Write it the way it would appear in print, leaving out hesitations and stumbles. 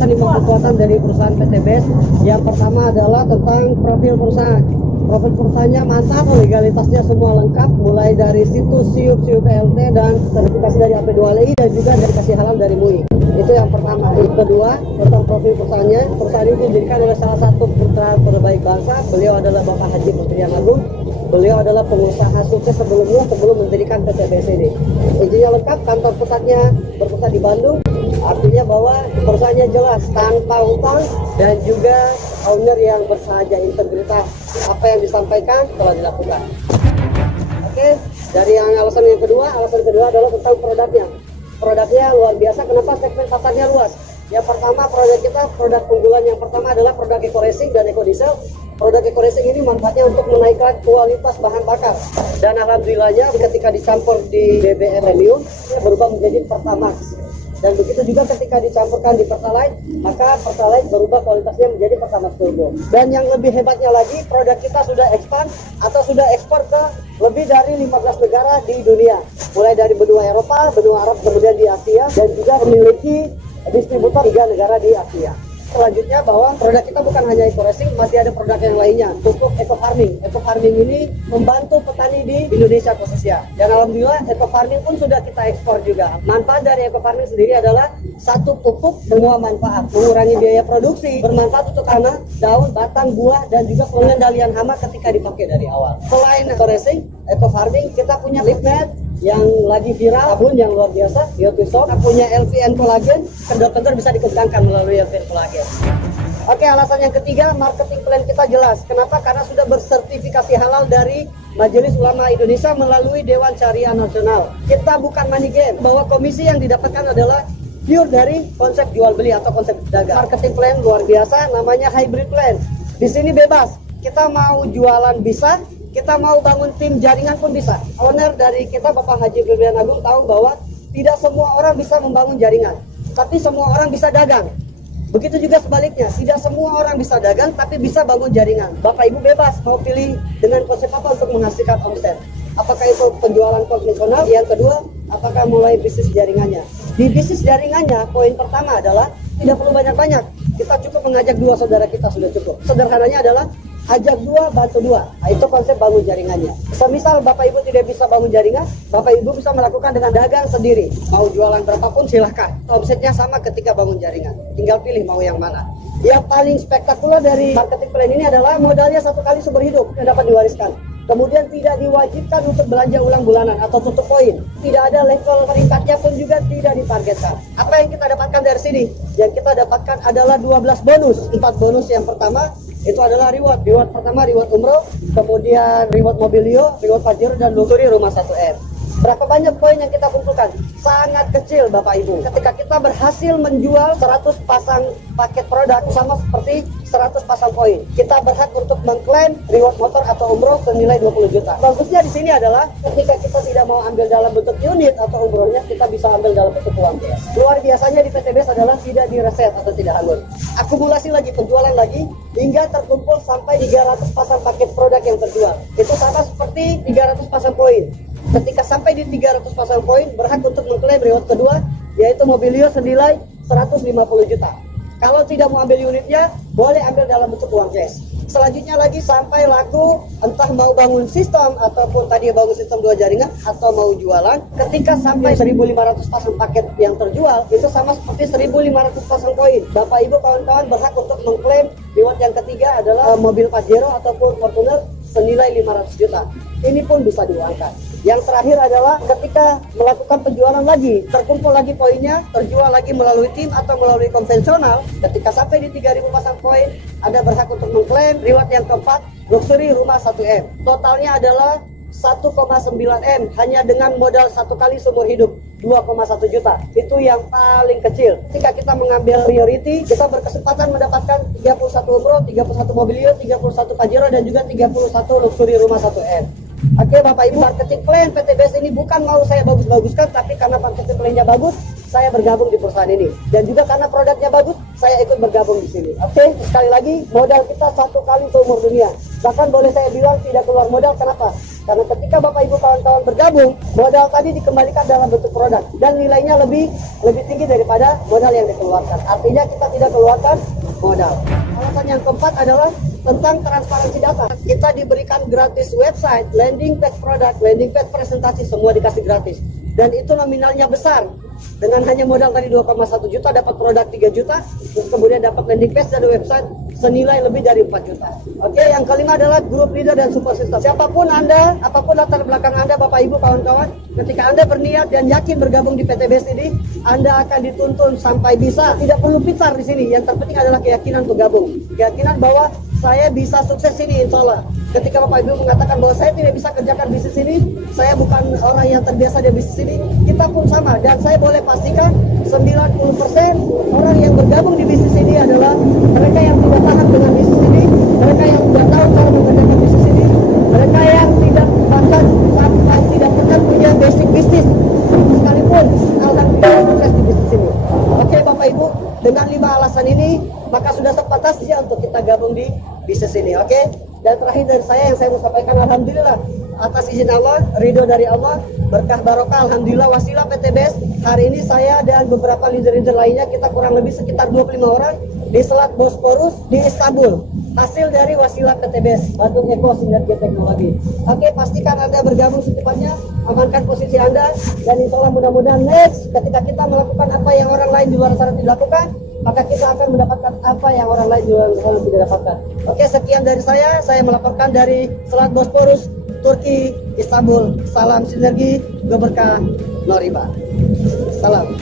alasan 5 kekuatan dari perusahaan PT BES. Yang pertama adalah tentang profil perusahaan. Profil perusahaannya mantap, legalitasnya semua lengkap, mulai dari situs SIUP PLT dan sertifikasi dari AP2LI dan juga dari kasih halal dari MUI. Itu yang pertama. Yang kedua, tentang profil perusahaannya. Perusahaan ini didirikan oleh salah satu putra terbaik bangsa. Beliau adalah Bapak Haji Muhyiddin Agung. Beliau adalah pengusaha sukses sebelum mendirikan PT BES ini. Izinnya lengkap, kantor pusatnya berpusat di Bandung. Artinya bahwa perusahaannya jelas, tanpa utang dan juga owner yang bersahaja, integritas. Apa yang disampaikan telah dilakukan. Oke, dari alasan kedua adalah tentang produknya. Produknya luar biasa. Kenapa segmen pasarnya luas? Yang pertama, produk kita, produk unggulan yang pertama adalah produk eco racing dan eco diesel. Produk eco racing ini manfaatnya untuk menaikkan kualitas bahan bakar. Dan alhamdulillahnya ketika dicampur di BBM premium berubah menjadi Pertamax. Dan begitu juga ketika dicampurkan di Pertalite, maka Pertalite berubah kualitasnya menjadi Pertamax Turbo. Dan yang lebih hebatnya lagi, produk kita sudah expand atau sudah ekspor ke lebih dari 15 negara di dunia. Mulai dari benua Eropa, benua Arab, kemudian di Asia, dan juga memiliki distributor 3 negara di Asia. Selanjutnya bahwa produk kita bukan hanya eco racing, masih ada produk yang lainnya untuk eco farming. Eco farming ini membantu petani di Indonesia khususnya. Dan alhamdulillah eco farming pun sudah kita ekspor juga. Manfaat dari eco farming sendiri adalah satu pupuk semua manfaat, mengurangi biaya produksi, bermanfaat untuk tanah, daun, batang, buah, dan juga pengendalian hama ketika dipakai dari awal. Selain eco racing, eco farming, kita punya LiveNet yang lagi viral, sabun yang luar biasa, Biotisop. Kita punya LVN Collagen, kendor-kendor bisa dikembangkan melalui LVN Collagen. Oke, alasan yang ketiga, marketing plan kita jelas. Kenapa? Karena sudah bersertifikasi halal dari Majelis Ulama Indonesia melalui Dewan Syariah Nasional. Kita bukan money game, bahwa komisi yang didapatkan adalah pure dari konsep jual beli atau konsep dagang. Marketing plan luar biasa, namanya hybrid plan. Di sini bebas, kita mau jualan bisa, kita mau bangun tim jaringan pun bisa. Owner dari kita, Bapak Haji Muhyiddin Agung, tahu bahwa tidak semua orang bisa membangun jaringan, tapi semua orang bisa dagang. Begitu juga sebaliknya, tidak semua orang bisa dagang, tapi bisa bangun jaringan. Bapak Ibu bebas mau pilih dengan konsep apa untuk menghasilkan omset. Apakah itu penjualan konvensional? Yang kedua, apakah mulai bisnis jaringannya? Di bisnis jaringannya, poin pertama adalah tidak perlu banyak-banyak. Kita cukup mengajak 2 saudara kita sudah cukup. Sederhananya adalah ajak 2, bantu 2. Nah, itu konsep bangun jaringannya. Semisal Bapak Ibu tidak bisa bangun jaringan, Bapak Ibu bisa melakukan dengan dagang sendiri. Mau jualan berapapun silahkan. Omsetnya sama ketika bangun jaringan. Tinggal pilih mau yang mana. Yang paling spektakuler dari marketing plan ini adalah modalnya 1 kali seumur hidup yang dapat diwariskan. Kemudian tidak diwajibkan untuk belanja ulang bulanan atau tutup poin. Tidak ada level peringkatnya pun juga tidak ditargetkan. Apa yang kita dapatkan dari sini? Yang kita dapatkan adalah 12 bonus. 4 bonus yang pertama itu adalah reward. Reward pertama reward umroh, kemudian reward mobilio, reward pajero, dan luxury rumah 1M. Berapa banyak poin yang kita kumpulkan? Sangat kecil Bapak Ibu. Ketika kita berhasil menjual 100 pasang paket produk sama seperti 100 pasang poin, kita berhak untuk mengklaim reward motor atau umroh senilai 20 juta. Bagusnya di sini adalah ketika kita tidak mau ambil dalam bentuk unit atau umrohnya, kita bisa ambil dalam bentuk uang cash. Luar biasanya di PT BES adalah tidak direset atau tidak hangus. Akumulasi lagi, penjualan lagi, hingga terkumpul sampai 300 pasang paket produk yang terjual. Itu sama seperti 300 pasang poin. Ketika sampai di 300 pasang poin, berhak untuk mengklaim reward kedua, yaitu mobilio senilai 150 juta. Kalau tidak mau ambil unitnya, boleh ambil dalam bentuk uang cash. Selanjutnya lagi sampai laku, entah mau bangun sistem ataupun tadi bangun sistem 2 jaringan atau mau jualan. Ketika sampai 1.500 pasang paket yang terjual, itu sama seperti 1.500 pasang poin. Bapak Ibu kawan-kawan berhak untuk mengklaim reward yang ketiga adalah mobil Pajero ataupun Fortuner senilai 500 juta. Ini pun bisa diuangkan. Yang terakhir adalah ketika melakukan penjualan lagi, terkumpul lagi poinnya, terjual lagi melalui tim atau melalui konvensional. Ketika sampai di 3.000 pasang poin, Anda berhak untuk mengklaim reward yang keempat, luxury rumah 1M. Totalnya adalah 1,9 M hanya dengan modal 1 kali seumur hidup 2,1 juta. Itu yang paling kecil. Ketika kita mengambil priority, kita berkesempatan mendapatkan 31 umroh, 31 mobilio, 31 Pajero, dan juga 31 luxury rumah 1M. Oke Bapak Ibu, marketing plan PT BES ini bukan mau saya bagus-baguskan, tapi karena marketing plan-nya bagus, saya bergabung di perusahaan ini. Dan juga karena produknya bagus, saya ikut bergabung di sini. Oke, sekali lagi, modal kita 1 kali seumur dunia. Bahkan boleh saya bilang tidak keluar modal, kenapa? Karena ketika Bapak Ibu kawan-kawan bergabung, modal tadi dikembalikan dalam bentuk produk dan nilainya lebih tinggi daripada modal yang dikeluarkan. Artinya kita tidak keluarkan modal. Alasan yang keempat adalah tentang transparansi data. Kita diberikan gratis website, landing page produk, landing page presentasi, semua dikasih gratis. Dan itu nominalnya besar. Dengan hanya modal tadi 2,1 juta dapat produk 3 juta, terus kemudian dapat landing page dan website senilai lebih dari 4 juta. Oke, yang kelima adalah grup leader dan support system. Siapapun Anda, apapun latar belakang Anda, Bapak Ibu kawan-kawan, ketika Anda berniat dan yakin bergabung di PTBS ini, Anda akan dituntun sampai bisa. Tidak perlu pintar di sini. Yang terpenting adalah keyakinan bergabung. Keyakinan bahwa saya bisa sukses ini, insya Allah. Ketika Bapak Ibu mengatakan bahwa saya tidak bisa kerjakan bisnis ini, saya bukan orang yang terbiasa di bisnis ini, kita pun sama. Dan saya boleh pastikan 90% orang yang bergabung di bisnis ini adalah mereka yang tidak paham dengan bisnis ini, mereka yang tidak tahu cara mengerjakan bisnis ini, mereka yang tidak bahkan sampai tidak pernah punya basic bisnis sekalipun, alhamdulillah sukses di bisnis ini. Oke Bapak Ibu, dengan 5 alasan ini maka sudah sepantasnya untuk kita gabung di bisnis ini. Oke. Dan terakhir dari saya yang saya mau sampaikan, alhamdulillah atas izin Allah, ridho dari Allah, berkah barokah, alhamdulillah wasilah PTBS. Hari ini saya dan beberapa leader-leader lainnya, kita kurang lebih sekitar 25 orang di Selat Bosporus di Istanbul. Hasil dari wasilah PTBS, Batu Eko Sinergi Teknologi. Oke, pastikan Anda bergabung secepatnya, amankan posisi Anda, dan insya Allah mudah-mudahan next ketika kita melakukan apa yang orang lain di luar sana tidak lakukan, maka kita akan mendapatkan apa yang orang lain di luar sana tidak dapatkan. Oke, sekian dari saya melaporkan dari Selat Bosporus, Turki, Istanbul. Salam sinergi, berkah, Noriba. Salam.